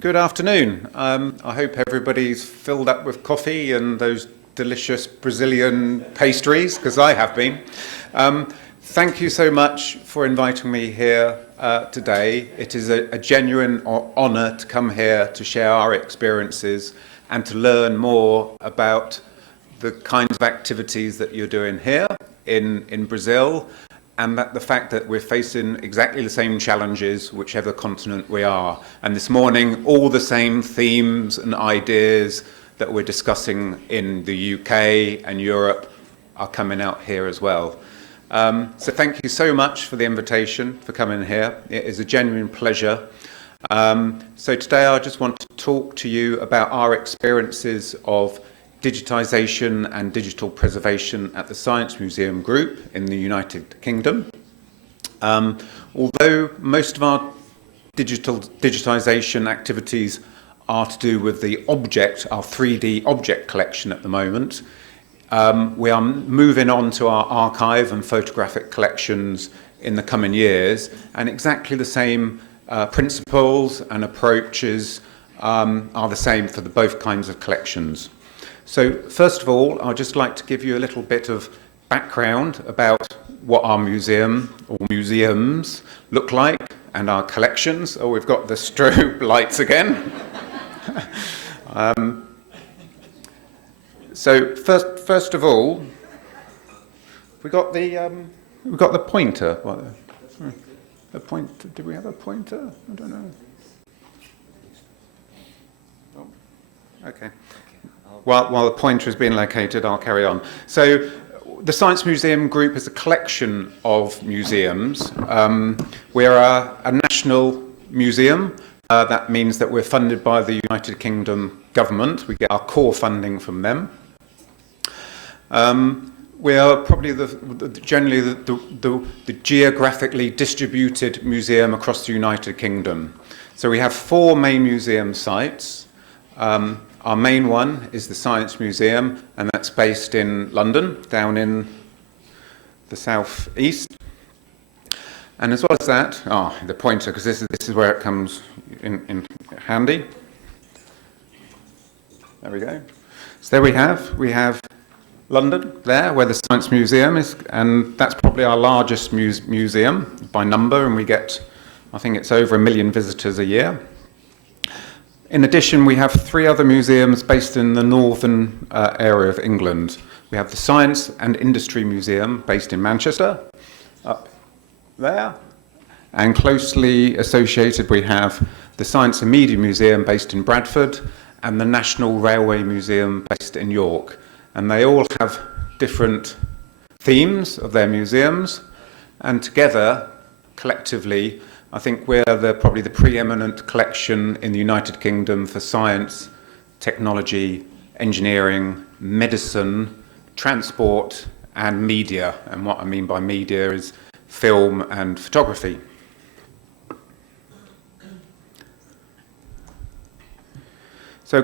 Good afternoon. I hope everybody's filled up with coffee and those delicious Brazilian pastries, because I have been. Thank you so much for inviting me here today. It is a genuine honour to come here to share our experiences and to learn more about the kinds of activities that you're doing here in Brazil, and the fact that we're facing exactly the same challenges whichever continent we are. And this morning, all the same themes and ideas that we're discussing in the UK and Europe are coming out here as well. So thank you so much for the invitation, for coming here. It is a genuine pleasure. So today I just want to talk to you about our experiences of digitization and digital preservation at the Science Museum Group in the United Kingdom. Although most of our digitization activities are to do with the object, our 3D object collection at the moment, we are moving on to our archive and photographic collections in the coming years, and exactly the same principles and approaches are the same for both kinds of collections. So first of all, I'd just like to give you a little bit of background about what our museum or museums look like and our collections. Oh, we've got the strobe lights again. So first of all, we got the pointer. The pointer. Did we have a pointer? I don't know. Oh, okay. While the pointer is being located, I'll carry on. So the Science Museum Group is a collection of museums. We're a national museum. That means that we're funded by the United Kingdom government. We get our core funding from them. We are probably generally the geographically distributed museum across the United Kingdom. So we have 4 main museum sites. Our main one is the Science Museum, and that's based in London, down in the south east. And as well as that, the pointer, because this is where it comes in handy. There we go. So there we have London there, where the Science Museum is, and that's probably our largest museum by number, and we get, I think it's over 1 million visitors a year. In addition, we have 3 other museums based in the northern area of England. We have the Science and Industry Museum based in Manchester, up there, and closely associated we have the Science and Media Museum based in Bradford and the National Railway Museum based in York. And they all have different themes of their museums, and together, collectively, I think we're probably the preeminent collection in the United Kingdom for science, technology, engineering, medicine, transport, and media. And what I mean by media is film and photography. So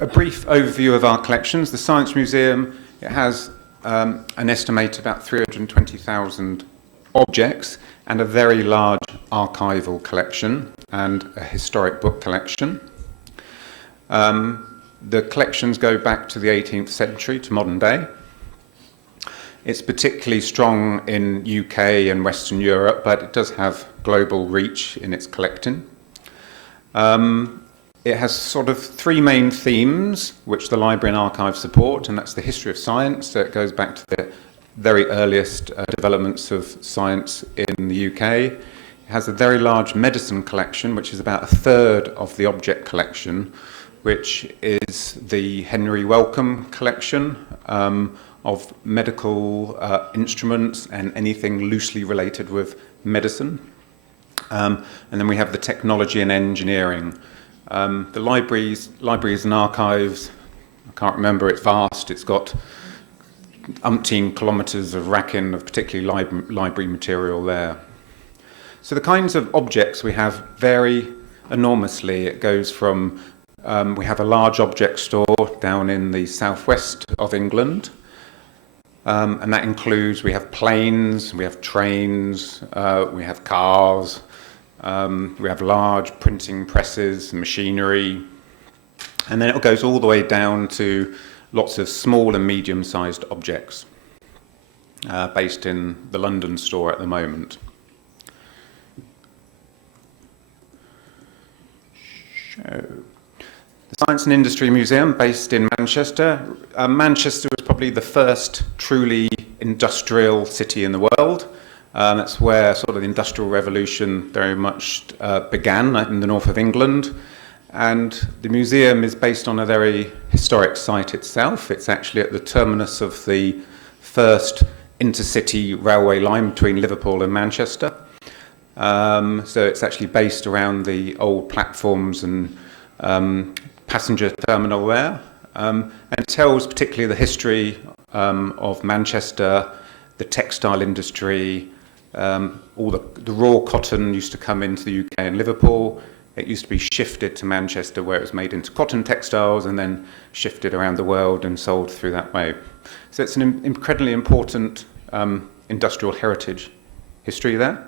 a brief overview of our collections. The Science Museum, it has an estimated about 320,000 objects and a very large archival collection and a historic book collection. The collections go back to the 18th century to modern day. It's particularly strong in UK and Western Europe, but it does have global reach in its collecting. It has sort of 3 main themes which the library and archive support, and that's the history of science. So it goes back to the very earliest developments of science in the UK. It has a very large medicine collection, which is about 1/3 of the object collection, which is the Henry Wellcome collection of medical instruments and anything loosely related with medicine. And then we have the technology and engineering. The libraries and archives, I can't remember, it's vast. It's got umpteen kilometres of racking of particularly library material there. So the kinds of objects we have vary enormously. It goes from, we have a large object store down in the southwest of England, and that includes, we have planes, we have trains, we have cars, We have large printing presses, machinery, and then it goes all the way down to lots of small and medium-sized objects based in the London store at the moment. The Science and Industry Museum, based in Manchester. Manchester was probably the first truly industrial city in the world. That's where sort of the Industrial Revolution very much began in the north of England. And the museum is based on a very historic site itself. It's actually at the terminus of the first intercity railway line between Liverpool and Manchester. So it's actually based around the old platforms and passenger terminal there. And it tells particularly the history of Manchester, the textile industry, all the raw cotton used to come into the UK and Liverpool. It used to be shifted to Manchester where it was made into cotton textiles and then shifted around the world and sold through that way. So it's an incredibly important industrial heritage history there.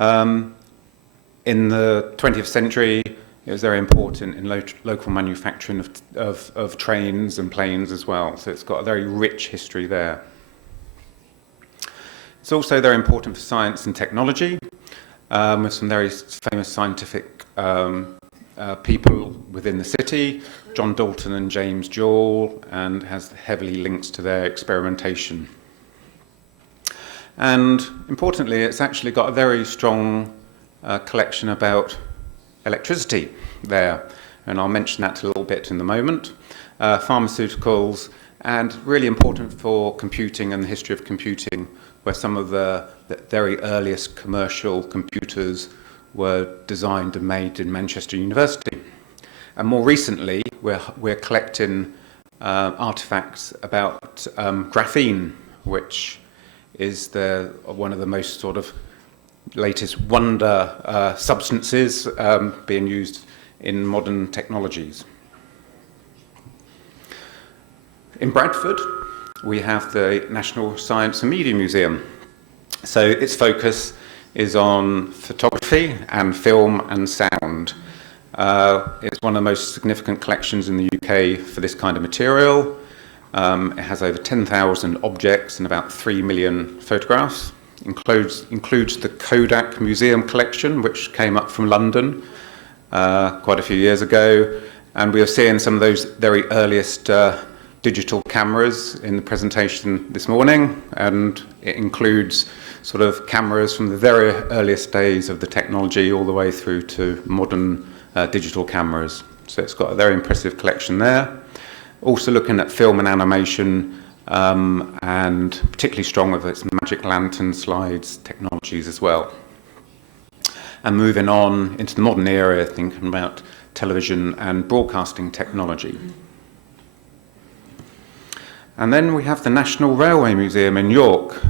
In the 20th century, it was very important in local manufacturing of trains and planes as well. So it's got a very rich history there. It's also very important for science and technology, with some very famous scientific people within the city, John Dalton and James Joule, and has heavily links to their experimentation. And importantly, it's actually got a very strong collection about electricity there, and I'll mention that a little bit in a moment. Pharmaceuticals, and really important for computing and the history of computing, where some of the very earliest commercial computers were designed and made in Manchester University. And more recently, we're collecting artifacts about graphene, which is one of the most sort of latest wonder substances being used in modern technologies. In Bradford, we have the National Science and Media Museum. So its focus is on photography and film and sound. It's one of the most significant collections in the UK for this kind of material. It has over 10,000 objects and about 3 million photographs. Includes the Kodak Museum collection, which came up from London quite a few years ago. And we are seeing some of those very earliest digital cameras in the presentation this morning. And it includes sort of cameras from the very earliest days of the technology all the way through to modern digital cameras. So it's got a very impressive collection there. Also looking at film and animation, and particularly strong with its magic lantern slides technologies as well. And moving on into the modern era, thinking about television and broadcasting technology. And then we have the National Railway Museum in York,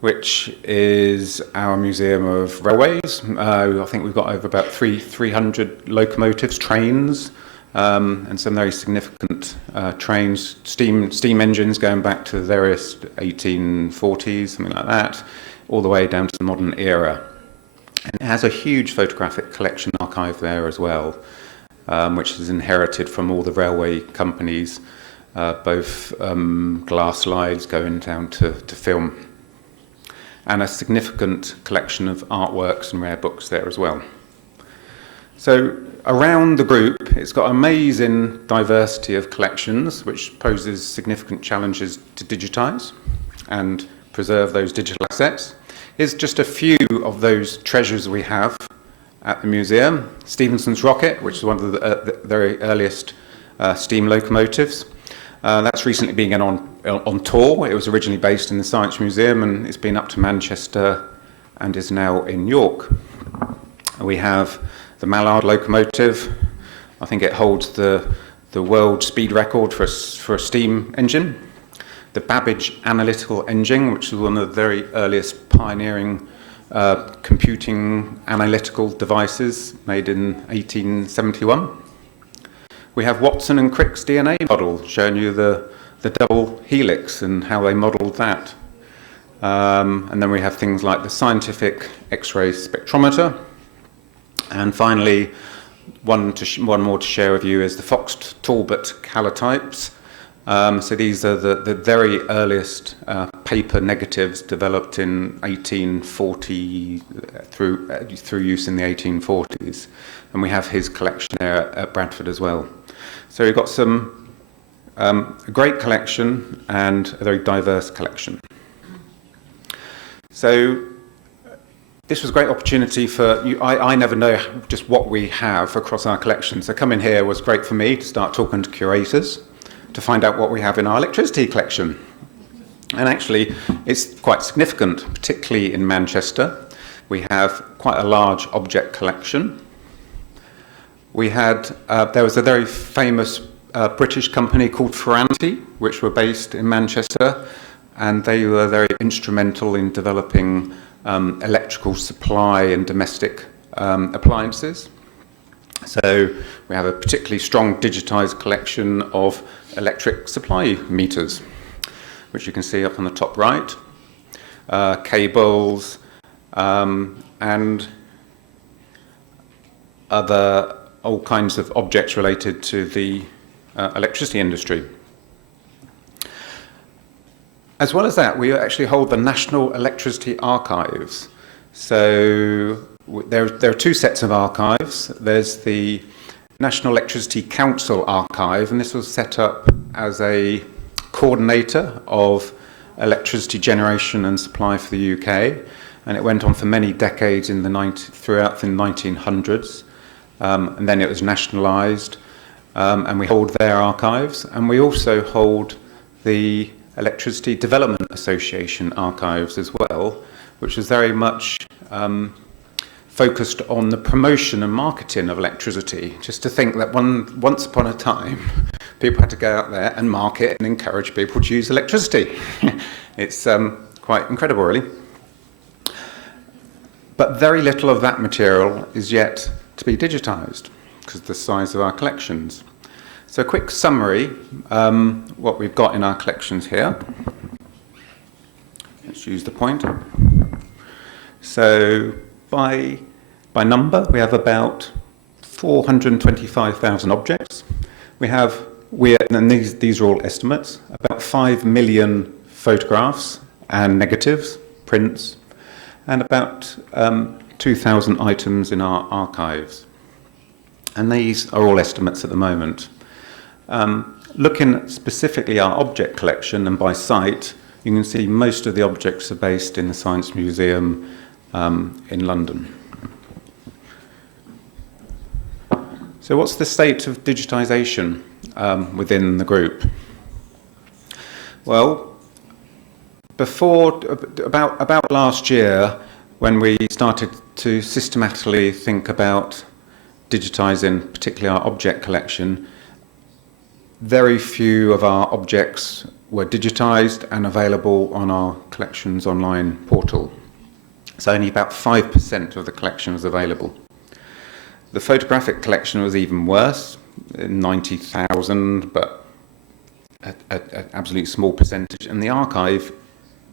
which is our museum of railways. I think we've got over about 300 locomotives, trains, and some very significant trains, steam engines going back to the various 1840s, something like that, all the way down to the modern era. And it has a huge photographic collection archive there as well, which is inherited from all the railway companies, both glass slides going down to film, and a significant collection of artworks and rare books there as well. So around the group, it's got amazing diversity of collections, which poses significant challenges to digitize and preserve those digital assets. Here's just a few of those treasures we have at the museum. Stephenson's rocket, which is one of the very earliest steam locomotives. That's recently been on tour. It was originally based in the Science Museum, and it's been up to Manchester and is now in York. We have the Mallard locomotive. I think it holds the world speed record for a steam engine. The Babbage analytical engine, which is one of the very earliest pioneering computing analytical devices made in 1871. We have Watson and Crick's DNA model, showing you the double helix and how they modelled that. And then we have things like the scientific X-ray spectrometer. And finally, one more to share with you is the Fox-Talbot calotypes. So these are the very earliest paper negatives developed in 1840 through use in the 1840s. And we have his collection there at Bradford as well. So we've got a great collection and a very diverse collection. So this was a great opportunity for you. I never know just what we have across our collection. So coming here was great for me to start talking to curators, to find out what we have in our electricity collection. And actually, it's quite significant, particularly in Manchester. We have quite a large object collection. There was a very famous British company called Ferranti, which were based in Manchester, and they were very instrumental in developing electrical supply and domestic appliances. So we have a particularly strong digitized collection of electric supply meters, which you can see up on the top right, cables, and all kinds of objects related to the electricity industry. As well as that, we actually hold the National Electricity Archives. So there are two sets of archives. There's the National Electricity Council Archive, and this was set up as a coordinator of electricity generation and supply for the UK, and it went on for many decades throughout the 1900s, and then it was nationalised, and we hold their archives, and we also hold the Electricity Development Association archives as well, which is very much focused on the promotion and marketing of electricity. Just to think that once upon a time, people had to go out there and market and encourage people to use electricity. It's quite incredible, really. But very little of that material is yet to be digitised because of the size of our collections. So a quick summary, what we've got in our collections here. Let's use the pointer. So by number, we have about 425,000 objects. And these are all estimates, about 5 million photographs and negatives, prints, and about 2,000 items in our archives. And these are all estimates at the moment. Looking at specifically our object collection and by site, you can see most of the objects are based in the Science Museum in London. So what's the state of digitisation within the group? Well, about last year, when we started to systematically think about digitising, particularly our object collection, very few of our objects were digitised and available on our collections online portal. So only about 5% of the collection was available. The photographic collection was even worse, 90,000, but an absolutely small percentage, and the archive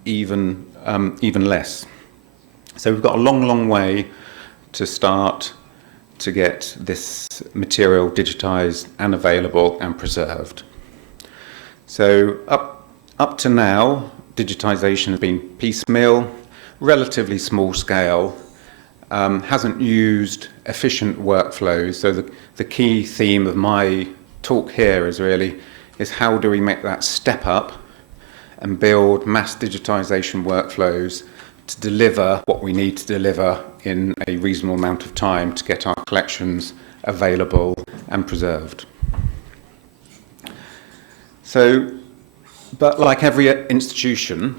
even less. So we've got a long way to start to get this material digitised and available and preserved. So up to now, digitisation has been piecemeal, relatively small scale, hasn't used efficient workflows. So the key theme of my talk here is how do we make that step up and build mass digitisation workflows to deliver what we need to deliver in a reasonable amount of time to get our collections available and preserved. So, but like every institution,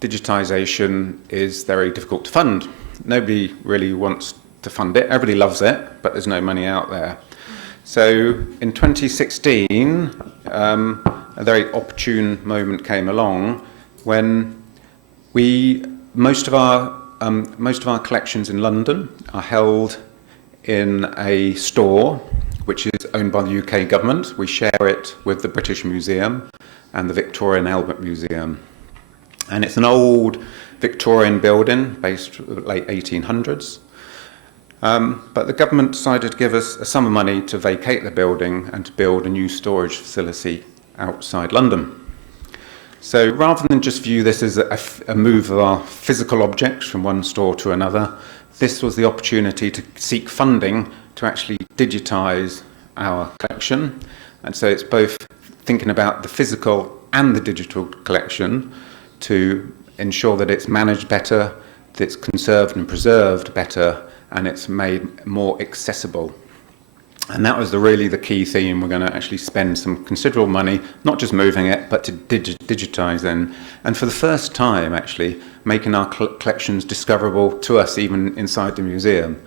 digitisation is very difficult to fund. Nobody really wants to fund it. Everybody loves it, but there's no money out there. So in 2016, a very opportune moment came along when most of our collections in London are held in a store which is owned by the UK government. We share it with the British Museum and the Victoria and Albert Museum. And it's an old Victorian building based late 1800s. But the government decided to give us a sum of money to vacate the building and to build a new storage facility outside London. So rather than just view this as a move of our physical objects from one store to another, this was the opportunity to seek funding to actually digitize our collection. And so it's both thinking about the physical and the digital collection to ensure that it's managed better, that it's conserved and preserved better, and it's made more accessible. And that was really the key theme. We're going to actually spend some considerable money, not just moving it, but to digitize them. And for the first time, actually, making our collections discoverable to us, even inside the museum.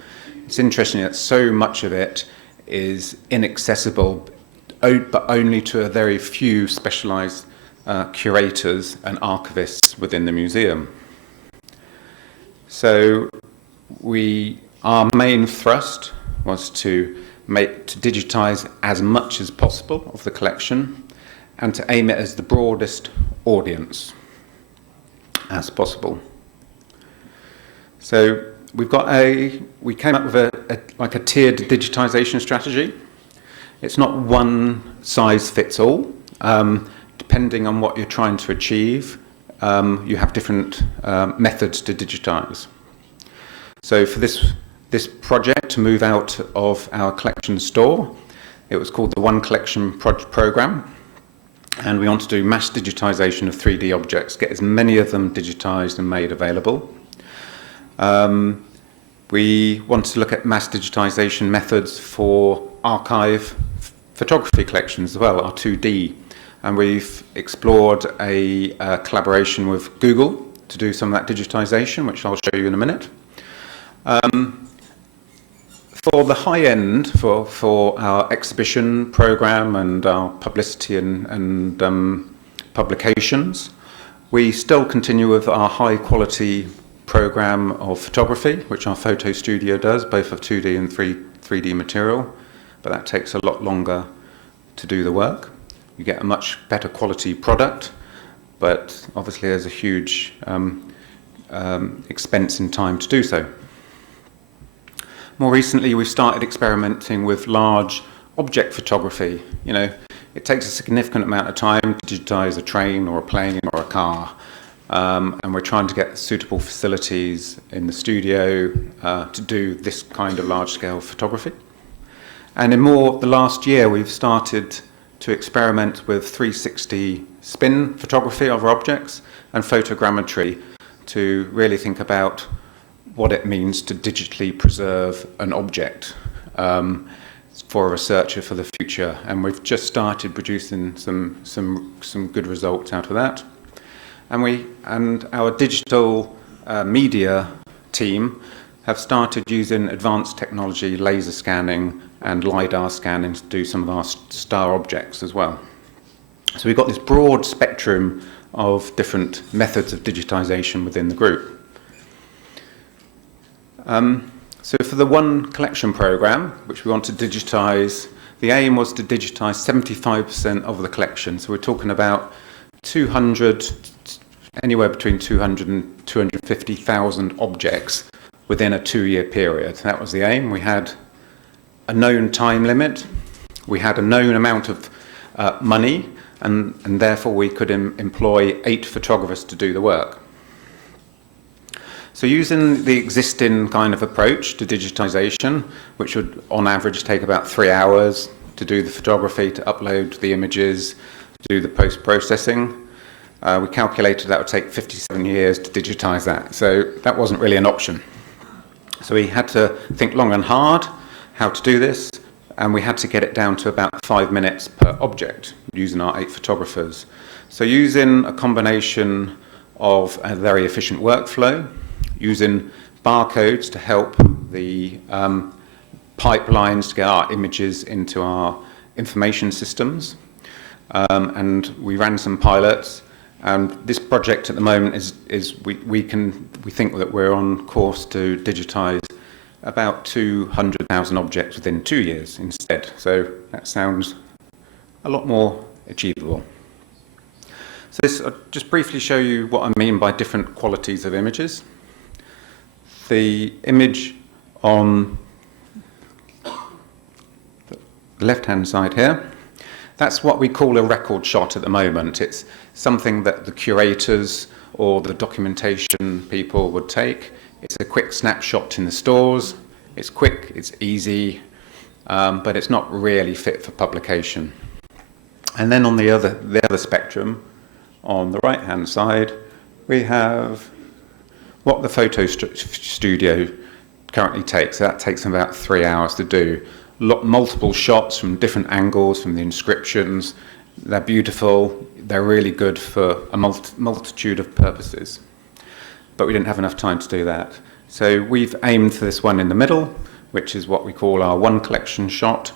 It's interesting that so much of it is inaccessible, but only to a very few specialized curators and archivists within the museum. So our main thrust was to digitize as much as possible of the collection and to aim it as the broadest audience as possible. So we came up with a tiered digitization strategy. It's not one size fits all. Depending on what you're trying to achieve, you have different methods to digitize. So for this project to move out of our collection store, it was called the One Collection Program, and we want to do mass digitization of 3D objects, get as many of them digitized and made available. We want to look at mass digitization methods for archive photography collections as well, our 2D, and we've explored a collaboration with Google to do some of that digitization, which I'll show you in a minute. For the high end, for our exhibition program and our publicity and publications, we still continue with our high quality program of photography, which our photo studio does, both of 2D and 3D material, but that takes a lot longer to do the work. You get a much better quality product, but obviously there's a huge expense in time to do so. More recently, we've started experimenting with large object photography. You know, it takes a significant amount of time to digitize a train or a plane or a car. And we're trying to get suitable facilities in the studio to do this kind of large-scale photography. And the last year, we've started to experiment with 360 spin photography of our objects and photogrammetry to really think about what it means to digitally preserve an object for a researcher for the future. And we've just started producing some good results out of that. And our digital media team have started using advanced technology, laser scanning and LiDAR scanning to do some of our star objects as well. So we've got this broad spectrum of different methods of digitization within the group. So for the One Collection program, which we want to digitize, the aim was to digitize 75% of the collection. So we're talking about anywhere between 200 and 250,000 objects within a 2-year period. That was the aim. We had a known time limit. We had a known amount of money, and therefore we could employ 8 photographers to do the work. So using the existing kind of approach to digitization, which would on average take about 3 hours to do the photography, to upload the images, to do the post-processing, we calculated that would take 57 years to digitize that. So that wasn't really an option. So we had to think long and hard how to do this, and we had to get it down to about 5 minutes per object using our 8 photographers. So using a combination of a very efficient workflow, using barcodes to help the pipelines to get our images into our information systems. And we ran some pilots, and this project at the moment we think that we're on course to digitize about 200,000 objects within 2 years instead. So that sounds a lot more achievable. So this, I'll just briefly show you what I mean by different qualities of images. The image on the left-hand side here, that's what we call a record shot at the moment. It's something that the curators or the documentation people would take. It's a quick snapshot in the stores. It's quick, it's easy, but it's not really fit for publication. And then on the other spectrum, on the right-hand side, we have what the photo studio currently takes. That takes about 3 hours to do. Multiple shots from different angles, from the inscriptions. They're beautiful. They're really good for a multitude of purposes. But we didn't have enough time to do that. So we've aimed for this one in the middle, which is what we call our one collection shot,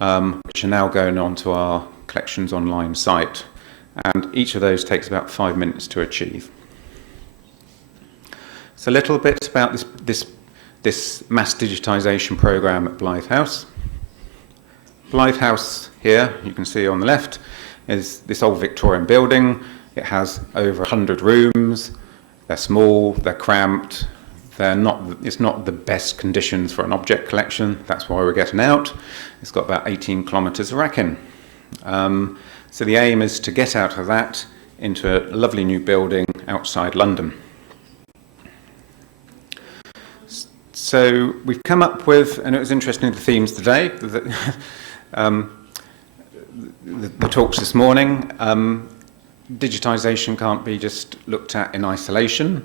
which are now going onto our collections online site. And each of those takes about 5 minutes to achieve. So a little bit about this mass digitization program at Blythe House. Blythe House here, you can see on the left, is this old Victorian building. It has over 100 rooms. They're small, they're cramped. It's not the best conditions for an object collection. That's why we're getting out. It's got about 18 kilometres of racking. So the aim is to get out of that into a lovely new building outside London. So we've come up with, and it was interesting, the themes today, the talks this morning. Digitization can't be just looked at in isolation.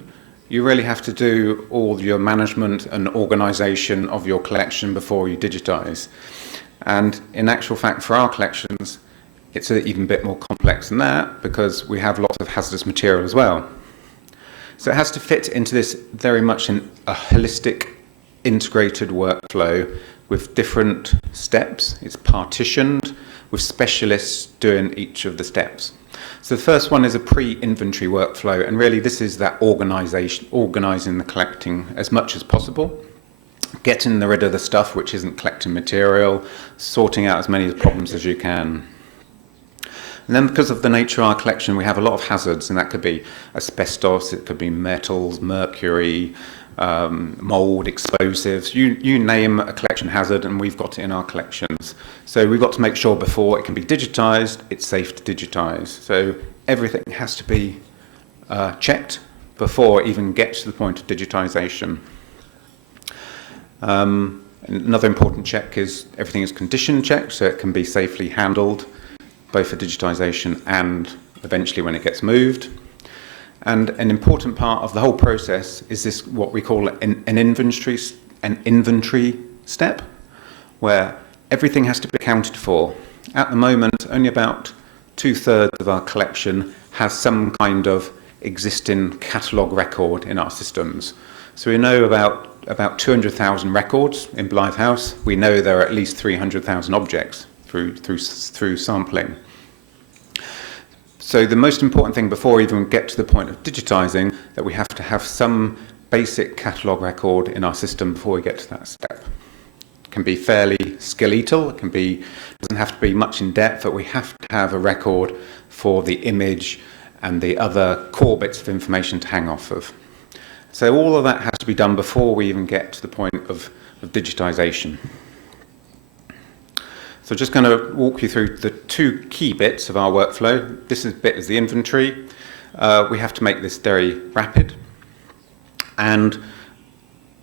You really have to do all your management and organization of your collection before you digitize. And in actual fact, for our collections, it's an even bit more complex than that because we have lots of hazardous material as well. So it has to fit into this very much in a holistic, integrated workflow with different steps. It's partitioned with specialists doing each of the steps. So the first one is a pre-inventory workflow, and really this is that organising the collecting as much as possible, getting rid of the stuff which isn't collecting material, sorting out as many problems as you can. And then because of the nature of our collection, we have a lot of hazards, and that could be asbestos, it could be metals, mercury, mould, explosives, you name a collection hazard and we've got it in our collections. So we've got to make sure before it can be digitised, it's safe to digitise. So everything has to be checked before it even gets to the point of digitisation. Another important check is everything is condition checked, so it can be safely handled, both for digitisation and eventually when it gets moved. And an important part of the whole process is this, what we call an inventory step, where everything has to be accounted for. At the moment, only about 2/3 of our collection has some kind of existing catalogue record in our systems. So we know about 200,000 records in Blythe House. We know there are at least 300,000 objects through sampling. So the most important thing before we even get to the point of digitising, that we have to have some basic catalogue record in our system before we get to that step. It can be fairly skeletal, doesn't have to be much in depth, but we have to have a record for the image and the other core bits of information to hang off of. So all of that has to be done before we even get to the point of digitisation. So just going to walk you through the two key bits of our workflow. This bit is the inventory. We have to make this very rapid. And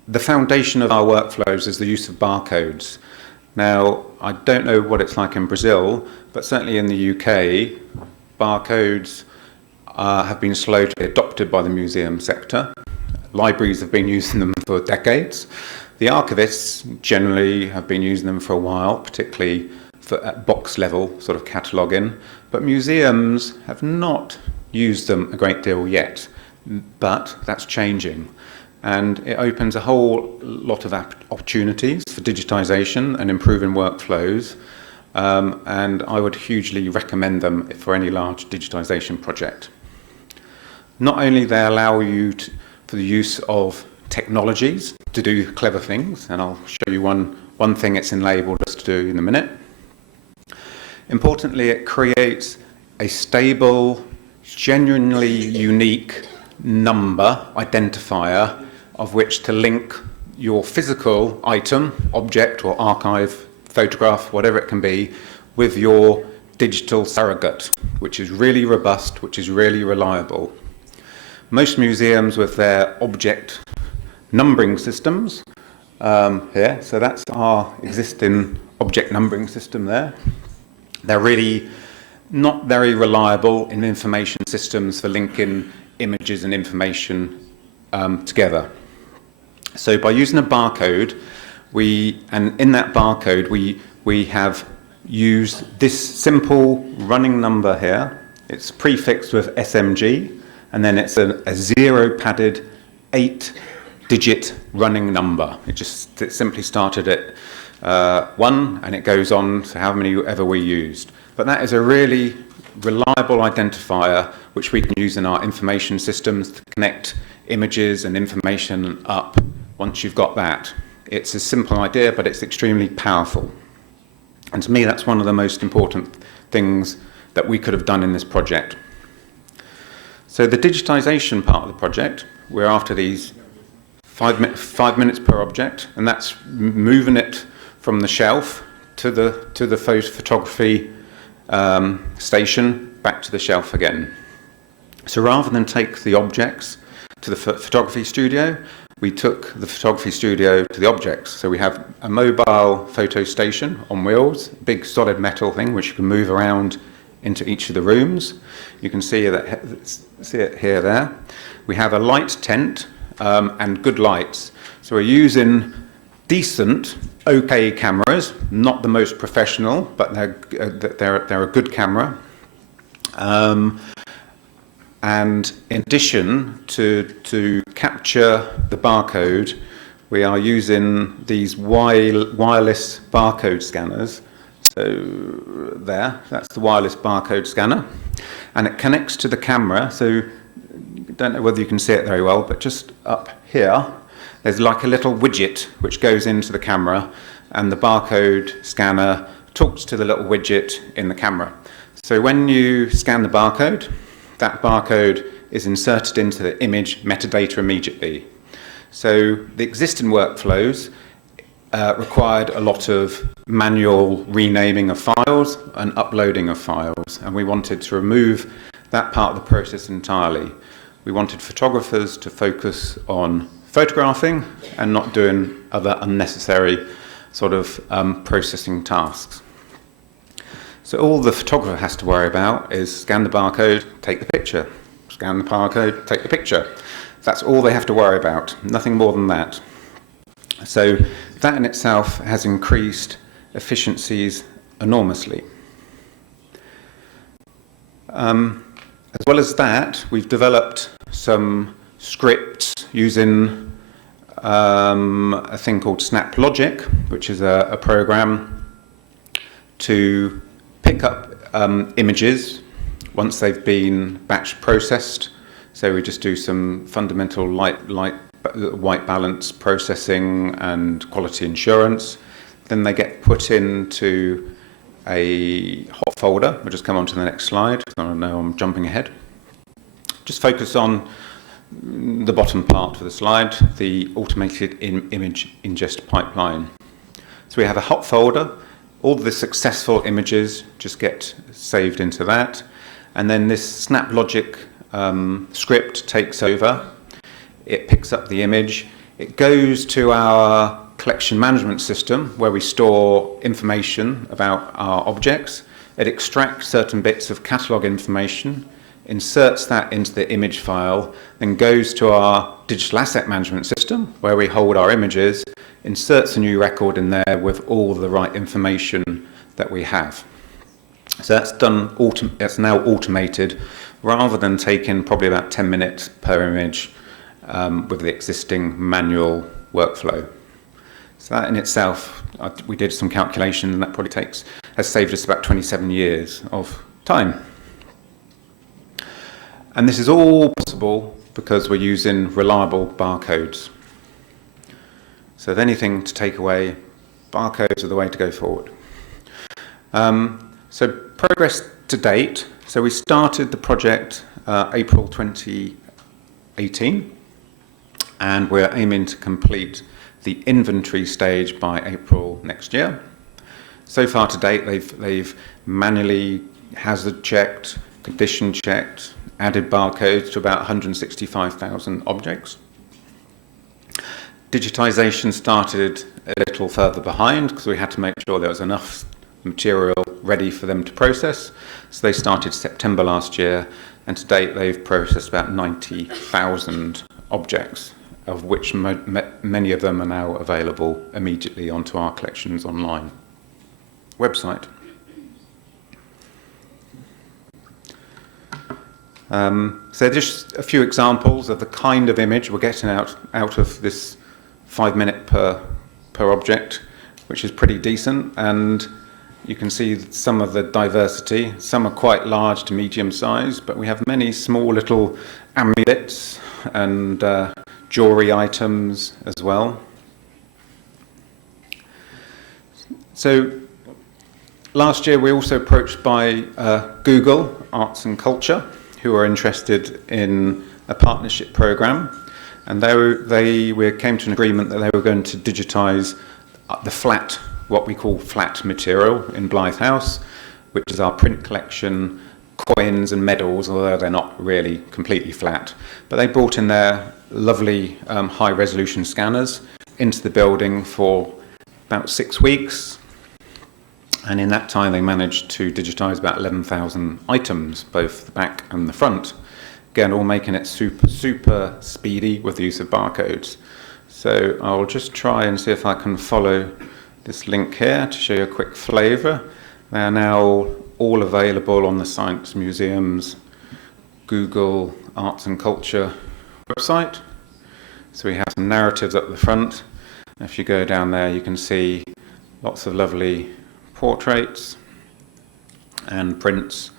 the foundation of our workflows is the use of barcodes. Now, I don't know what it's like in Brazil, but certainly in the UK, barcodes have been slowly adopted by the museum sector. Libraries have been using them for decades. The archivists generally have been using them for a while, particularly at box level sort of cataloguing, but museums have not used them a great deal yet, but that's changing. And it opens a whole lot of opportunities for digitisation and improving workflows, and I would hugely recommend them for any large digitisation project. Not only they allow you for the use of technologies to do clever things, and I'll show you one thing it's enabled us to do in a minute. Importantly, it creates a stable, genuinely unique number identifier of which to link your physical item, object or archive, photograph, whatever it can be, with your digital surrogate, which is really robust, which is really reliable. Most museums with their object numbering systems here, so that's our existing object numbering system there. They're really not very reliable in information systems for linking images and information together. So by using a barcode, and in that barcode we have used this simple running number here. It's prefixed with SMG, and then it's a zero padded 8-digit running number. It simply started at 1 and it goes on to how many ever we used. But that is a really reliable identifier which we can use in our information systems to connect images and information up once you've got that. It's a simple idea, but it's extremely powerful. And to me, that's one of the most important things that we could have done in this project. So the digitization part of the project, we're after these 5 minutes per object, and that's moving it from the shelf to the photography station back to the shelf again. So rather than take the objects to the photography studio, we took the photography studio to the objects. So we have a mobile photo station on wheels, big solid metal thing which you can move around into each of the rooms. You can see it here, there. We have a light tent and good lights. So we're using decent, okay cameras, not the most professional, but they're a good camera. And in addition to capture the barcode, we are using these wireless barcode scanners. So that's the wireless barcode scanner, and it connects to the camera. So I don't know whether you can see it very well, but just up here, there's like a little widget which goes into the camera, and the barcode scanner talks to the little widget in the camera. So when you scan the barcode, that barcode is inserted into the image metadata immediately. So the existing workflows required a lot of manual renaming of files and uploading of files, and we wanted to remove that part of the process entirely. We wanted photographers to focus on photographing and not doing other unnecessary sort of processing tasks. So all the photographer has to worry about is scan the barcode, take the picture. Scan the barcode, take the picture. That's all they have to worry about, nothing more than that. So that in itself has increased efficiencies enormously. As well as that, we've developed some scripts using a thing called Snap Logic, which is a program to pick up images once they've been batch processed. So we just do some fundamental white balance processing and quality assurance. Then they get put into a hot folder. We'll just come on to the next slide. I know I'm jumping ahead. Just focus on the bottom part of the slide, the automated image ingest pipeline. So we have a hot folder. All the successful images just get saved into that. And then this Snap Logic script takes over. It picks up the image. It goes to our collection management system where we store information about our objects. It extracts certain bits of catalogue information, inserts that into the image file, then goes to our digital asset management system where we hold our images, inserts a new record in there with all the right information that we have. So that's done. It's now automated, rather than taking probably about 10 minutes per image with the existing manual workflow. So that in itself, we did some calculations, and that probably has saved us about 27 years of time. And this is all possible because we're using reliable barcodes. So if anything to take away, barcodes are the way to go forward. So progress to date. So we started the project April 2018, and we're aiming to complete the inventory stage by April next year. So far to date, they've manually hazard checked, condition checked, added barcodes to about 165,000 objects. Digitization started a little further behind because we had to make sure there was enough material ready for them to process. So they started September last year, and to date they've processed about 90,000 objects, of which many of them are now available immediately onto our collections online website. So just a few examples of the kind of image we're getting out of this 5 minute per object, which is pretty decent, and you can see some of the diversity. Some are quite large to medium size, but we have many small little amulets and jewelry items as well. So last year we were also approached by Google Arts and Culture, who are interested in a partnership program, and we came to an agreement that they were going to digitize the flat, what we call flat material in Blythe House, which is our print collection, coins and medals, although they're not really completely flat. But they brought in their lovely high resolution scanners into the building for about 6 weeks, and in that time they managed to digitize about 11,000 items, both the back and the front. Again, all making it super speedy with the use of barcodes. So I'll just try and see if I can follow this link here to show you a quick flavour. They are now all available on the Science Museum's Google Arts and Culture website. So we have some narratives up the front. If you go down there, you can see lots of lovely portraits and prints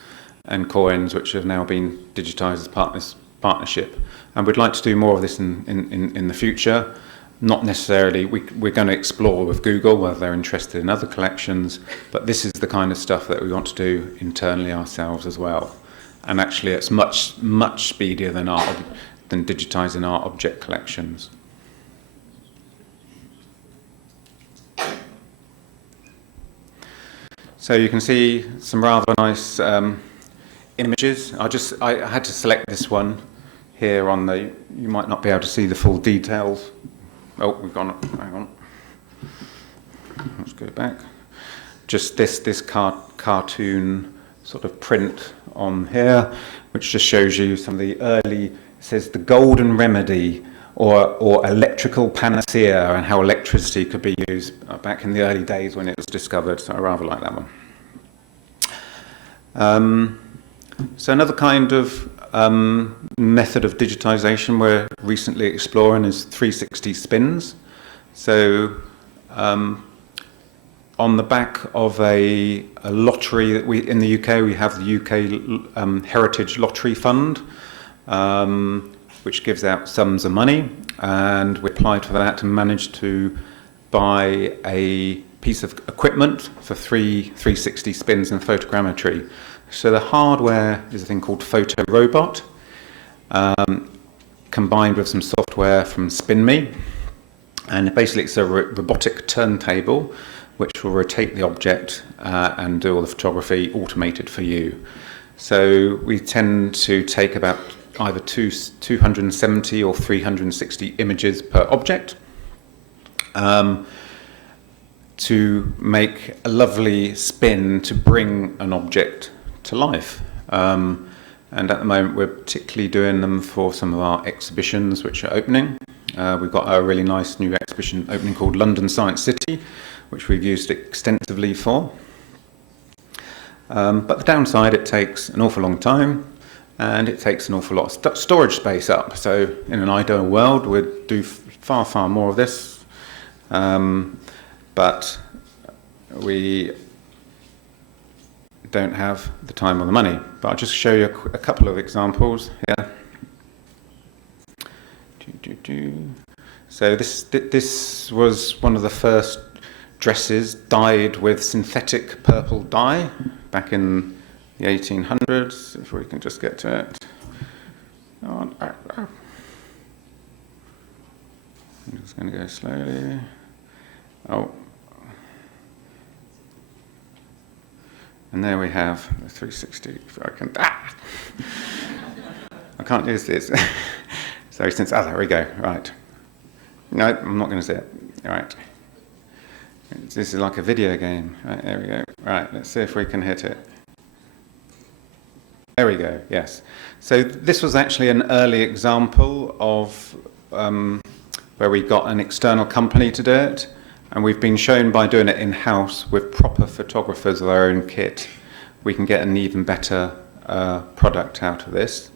and coins which have now been digitised as part of this partnership. And we'd like to do more of this in the future. Not necessarily, we're going to explore with Google whether they're interested in other collections, but this is the kind of stuff that we want to do internally ourselves as well. And actually it's much speedier than digitising our object collections. So you can see some rather nice images. I had to select this one here on the, you might not be able to see the full details. Oh, we've gone, hang on. Let's go back. Just this cartoon sort of print on here, which just shows you some of the early, it says the golden remedy or electrical panacea, and how electricity could be used back in the early days when it was discovered. So I rather like that one. So another kind of method of digitization we're recently exploring is 360 spins. So on the back of a lottery that in the UK, we have the UK Heritage Lottery Fund, which gives out sums of money, and we applied for that and managed to buy a piece of equipment for 360 spins and photogrammetry. So the hardware is a thing called Photo Robot, combined with some software from SpinMe, and basically it's a robotic turntable which will rotate the object and do all the photography automated for you. So we tend to take about either 270 or 360 images per object to make a lovely spin to bring an object to life. And at the moment we're particularly doing them for some of our exhibitions which are opening. We've got a really nice new exhibition opening called London Science City, which we've used extensively for. But the downside, it takes an awful long time, and it takes an awful lot of storage space up. So in an ideal world, we'd do far more of this, but we don't have the time or the money. But I'll just show you a couple of examples here. So this was one of the first dresses dyed with synthetic purple dye back in the 1800s, if we can just get to it. going to go slowly. Oh. And there we have the 360. I can't use this. So there we go. Right. No, I'm not going to say it. All right. This is like a video game. Right, there we go. Right, let's see if we can hit it. There we go, yes. So this was actually an early example of where we got an external company to do it, and we've been shown by doing it in-house with proper photographers of our own kit, we can get an even better product out of this.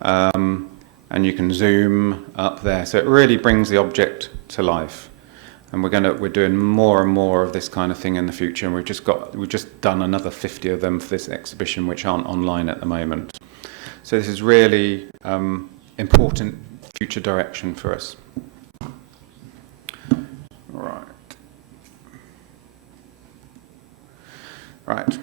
And you can zoom up there. So it really brings the object to life. And we're doing more and more of this kind of thing in the future, and we've just done another 50 of them for this exhibition, which aren't online at the moment. So this is really important future direction for us. Right.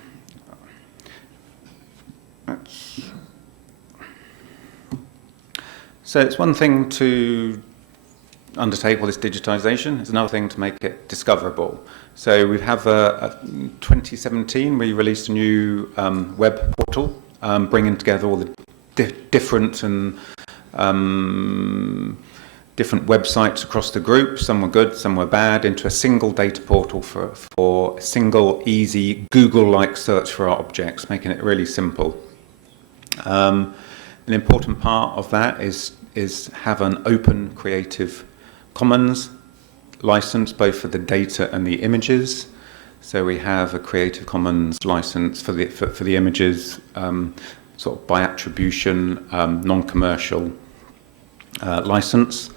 So it's one thing to undertake all this digitization. It's another thing to make it discoverable. So we have 2017, we released a new web portal, bringing together all the different websites across the group. Some were good, some were bad, into a single data portal for a single, easy, Google-like search for our objects, making it really simple. An important part of that is have an open Creative Commons license, both for the data and the images. So we have a Creative Commons license for the images, sort of by attribution, non-commercial license.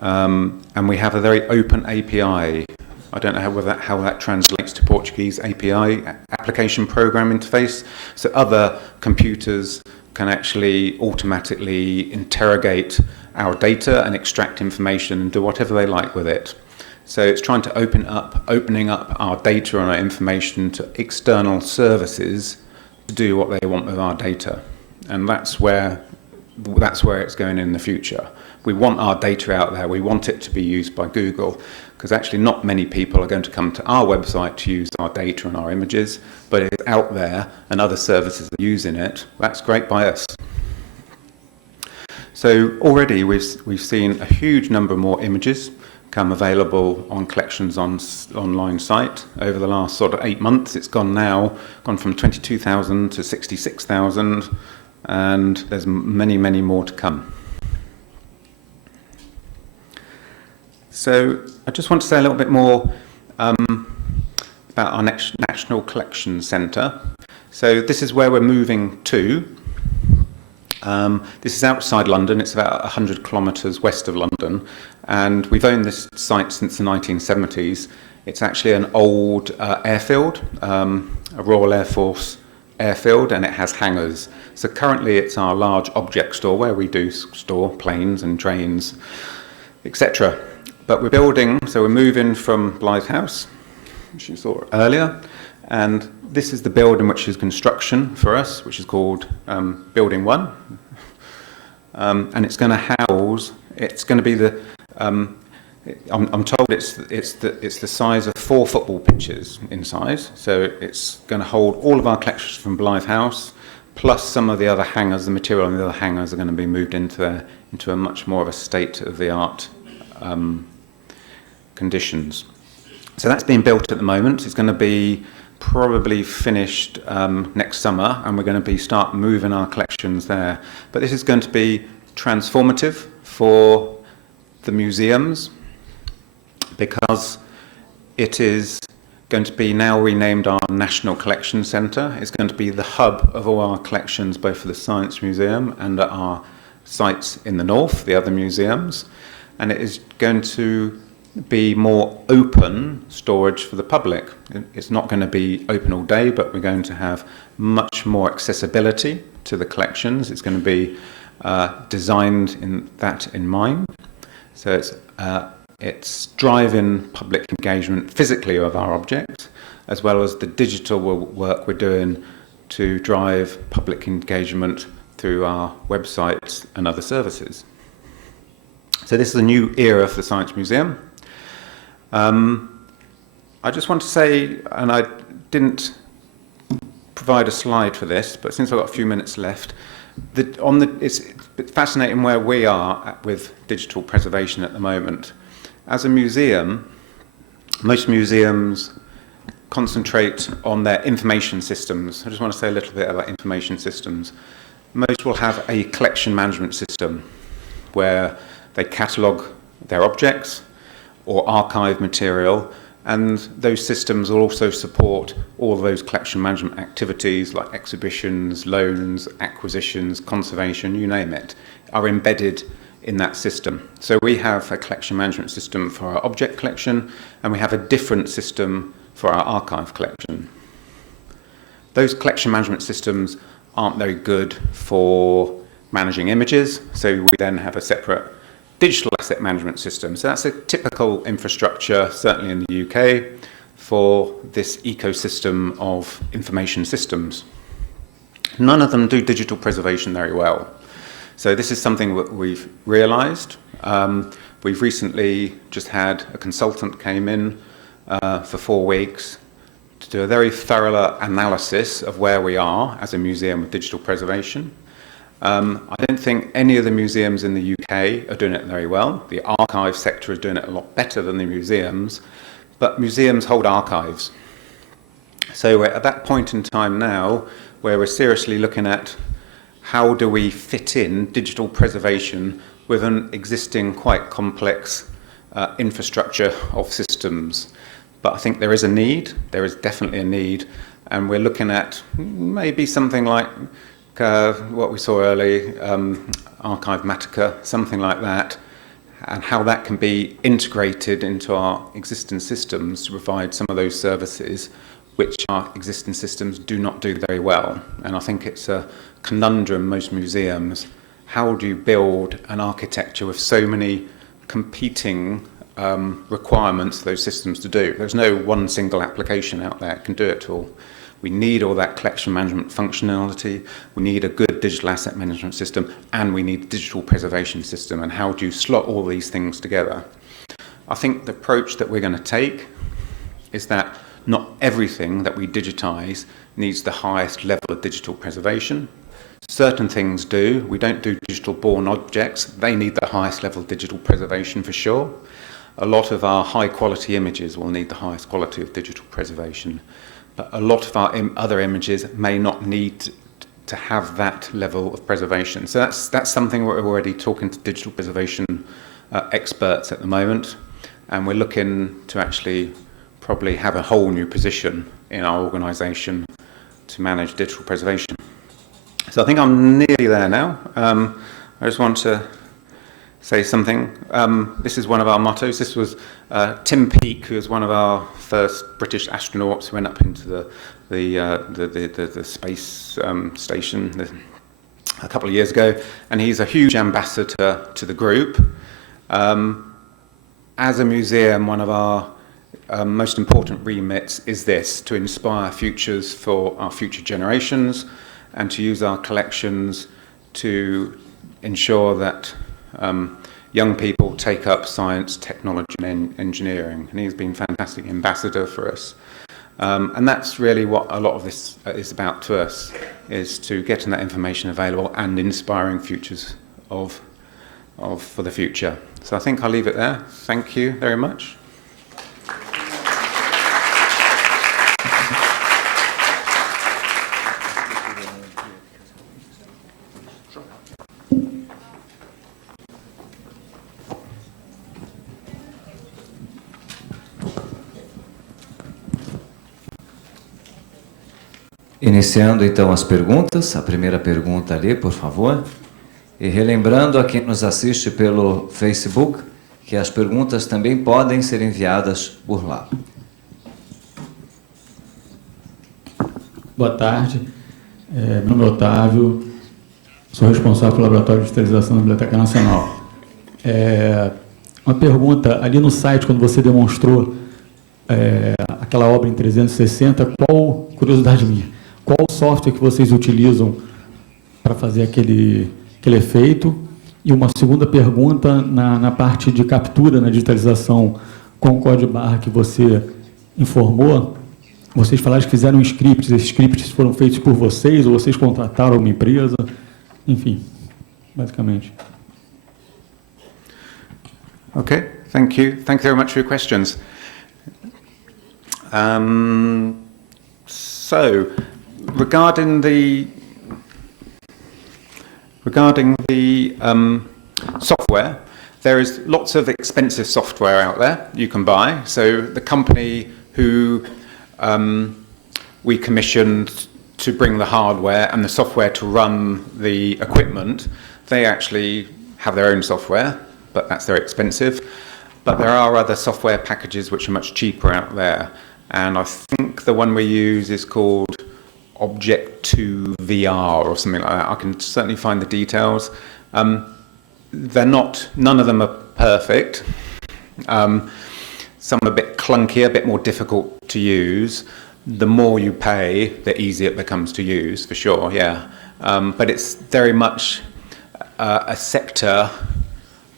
And we have a very open API. I don't know how that translates to Portuguese. API, application program interface. So other computers can actually automatically interrogate our data and extract information and do whatever they like with it. So it's trying to opening up our data and our information to external services to do what they want with our data. And that's where it's going in the future. We want our data out there. We want it to be used by Google, because actually not many people are going to come to our website to use our data and our images, but if it's out there and other services are using it, that's great by us. So already we've seen a huge number more images come available on collections online site. Over the last sort of 8 months, it's gone from 22,000 to 66,000, and there's many, many more to come. So I just want to say a little bit more about our National Collection Centre. So this is where we're moving to. This is outside London. It's about 100 kilometres west of London, and we've owned this site since the 1970s. It's actually an old airfield, a Royal Air Force airfield, and it has hangars. So currently it's our large object store where we do store planes and trains, etc. But we're moving from Blythe House, which you saw earlier, and this is the building which is construction for us, which is called Building 1. And it's going to be the, I'm told it's the size of 4 football pitches in size, so it's going to hold all of our collections from Blythe House, plus some of the other hangars. The material in the other hangars are going to be moved into a much more of a state-of-the-art conditions. So that's being built at the moment. It's going to be probably finished next summer, and we're going to start moving our collections there. But this is going to be transformative for the museums, because it is going to be now renamed our National Collection Centre. It's going to be the hub of all our collections, both for the Science Museum and at our sites in the north, the other museums. And it is going to be more open storage for the public. It's not going to be open all day, but we're going to have much more accessibility to the collections. It's going to be designed in mind. So it's driving public engagement physically of our objects, as well as the digital work we're doing to drive public engagement through our websites and other services. So this is a new era for the Science Museum. I just want to say, and I didn't provide a slide for this, but since I've got a few minutes left, it's fascinating where we are with digital preservation at the moment. As a museum, most museums concentrate on their information systems. I just want to say a little bit about information systems. Most will have a collection management system where they catalogue their objects or archive material, and those systems will also support all of those collection management activities like exhibitions, loans, acquisitions, conservation, you name it, are embedded in that system. So we have a collection management system for our object collection, and we have a different system for our archive collection. Those collection management systems aren't very good for managing images, so we then have a separate digital asset management system. So that's a typical infrastructure, certainly in the UK, for this ecosystem of information systems. None of them do digital preservation very well. So this is something that we've realised. We've recently just had a consultant came in for 4 weeks to do a very thorough analysis of where we are as a museum with digital preservation. I don't think any of the museums in the UK are doing it very well. The archive sector is doing it a lot better than the museums, but museums hold archives. So we're at that point in time now where we're seriously looking at how do we fit in digital preservation with an existing quite complex infrastructure of systems. But I think there is a need, there is definitely a need, and we're looking at maybe something like what we saw early, Archivematica, something like that, and how that can be integrated into our existing systems to provide some of those services which our existing systems do not do very well. And I think it's a conundrum, most museums. How do you build an architecture with so many competing requirements for those systems to do? There's no one single application out there that can do it all. We need all that collection management functionality, we need a good digital asset management system, and we need a digital preservation system. And how do you slot all these things together? I think the approach that we're going to take is that not everything that we digitize needs the highest level of digital preservation. Certain things do. We don't do digital born objects. They need the highest level of digital preservation for sure. A lot of our high quality images will need the highest quality of digital preservation. But a lot of our other images may not need to have that level of preservation. So that's something we're already talking to digital preservation experts at the moment, and we're looking to actually probably have a whole new position in our organisation to manage digital preservation. So I think I'm nearly there now. I just want to say something. This is one of our mottos. This was Tim Peake, who was one of our first British astronauts who went up into the space station a couple of years ago, and he's a huge ambassador to the group. As a museum, one of our most important remits is this: to inspire futures for our future generations, and to use our collections to ensure that young people take up science, technology and engineering. And he's been a fantastic ambassador for us. And that's really what a lot of this is about to us, is to getting that information available and inspiring futures for the future. So I think I'll leave it there. Thank you very much. Iniciando então as perguntas, a primeira pergunta ali, por favor. E relembrando a quem nos assiste pelo Facebook, que as perguntas também podem ser enviadas por lá. Boa tarde, meu nome é Otávio, sou responsável pelo Laboratório de Digitalização da Biblioteca Nacional. Uma pergunta, ali no site, quando você demonstrou aquela obra em 360, curiosidade minha, qual software que vocês utilizam para fazer aquele efeito? E uma segunda pergunta, na parte de captura, na digitalização, com o código-barra que você informou, vocês falaram que fizeram scripts, esses scripts foram feitos por vocês, ou vocês contrataram uma empresa, enfim, basicamente. Okay, thank you. Thank you very much for your questions. So, regarding the software, there is lots of expensive software out there you can buy. So the company who we commissioned to bring the hardware and the software to run the equipment, they actually have their own software, but that's very expensive. But there are other software packages which are much cheaper out there. And I think the one we use is called Object2 VR or something like that. I can certainly find the details. None of them are perfect. Some are a bit clunky, a bit more difficult to use. The more you pay, the easier it becomes to use, for sure, yeah. But it's very much a sector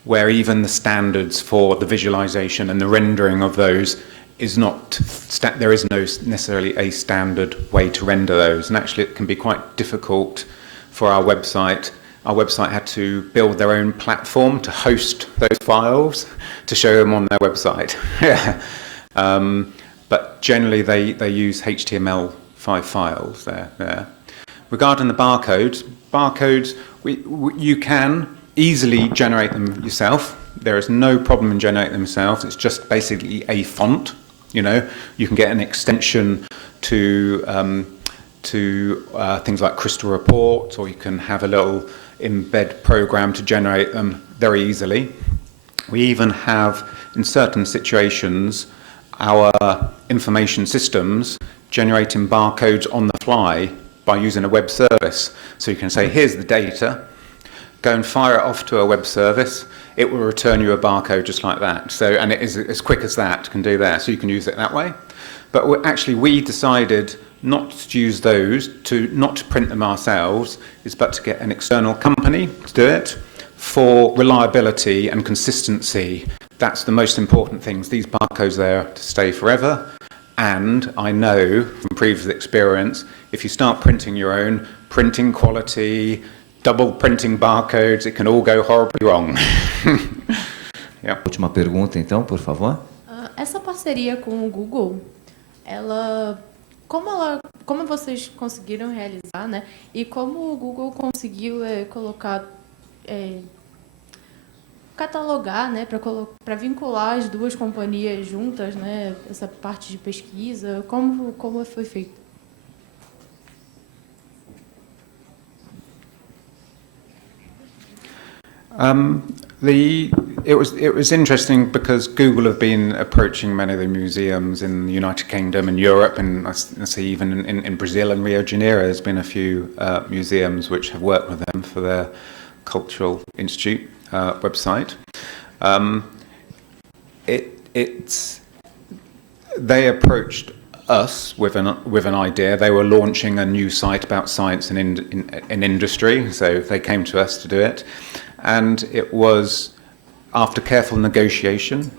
where even the standards for the visualization and the rendering of those is not, there is no necessarily a standard way to render those. And actually it can be quite difficult for our website. Our website had to build their own platform to host those files to show them on their website. But generally they use HTML5 files there. Regarding the barcodes, you can easily generate them yourself. There is no problem in generating them yourself. It's just basically a font. You know, you can get an extension to things like Crystal Reports, or you can have a little embed program to generate them very easily. We even have, in certain situations, our information systems generating barcodes on the fly by using a web service. So you can say, here's the data, go and fire it off to a web service, it will return you a barcode just like that. So, and it is as quick as that, can do that, so you can use it that way. But we decided not to use those, not to print them ourselves, but to get an external company to do it for reliability and consistency. That's the most important things. These barcodes are there to stay forever. And I know from previous experience, if you start printing your own, printing quality, double printing barcodes, it can all go horribly wrong. Yeah. Última pergunta, então, por favor. Essa parceria com o Google, como vocês conseguiram realizar, né? E como o Google conseguiu colocar, catalogar, né? Para vincular as duas companhias juntas, né? Essa parte de pesquisa, como foi feito? It was interesting because Google have been approaching many of the museums in the United Kingdom and Europe, and I see even in Brazil and Rio de Janeiro there's been a few museums which have worked with them for their Cultural Institute website. They approached us with an idea. They were launching a new site about science and in industry, so they came to us to do it. And it was after careful negotiation.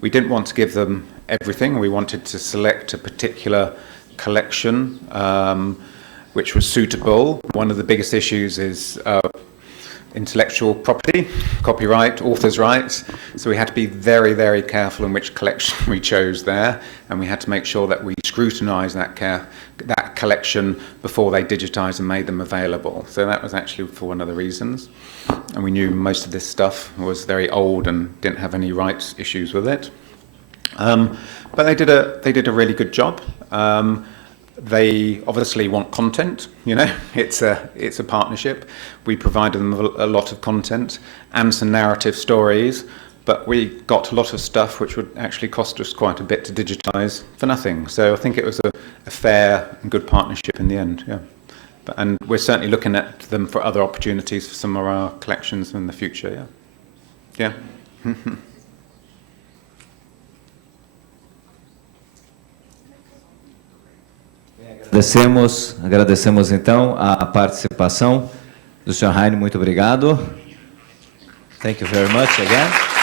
We didn't want to give them everything. We wanted to select a particular collection which was suitable. One of the biggest issues is intellectual property, copyright, author's rights. So we had to be very, very careful in which collection we chose there, and we had to make sure that we scrutinised that collection before they digitised and made them available. So that was actually for one of the reasons. And we knew most of this stuff was very old and didn't have any rights issues with it. But they did a really good job. They obviously want content, you know, it's a partnership. We provided them a lot of content and some narrative stories, but we got a lot of stuff which would actually cost us quite a bit to digitise for nothing. So I think it was a fair and good partnership in the end, yeah. And we're certainly looking at them for other opportunities for some of our collections in the future, yeah. Yeah. Agradecemos então a participação do Sr. Hine, muito obrigado. Thank you very much again.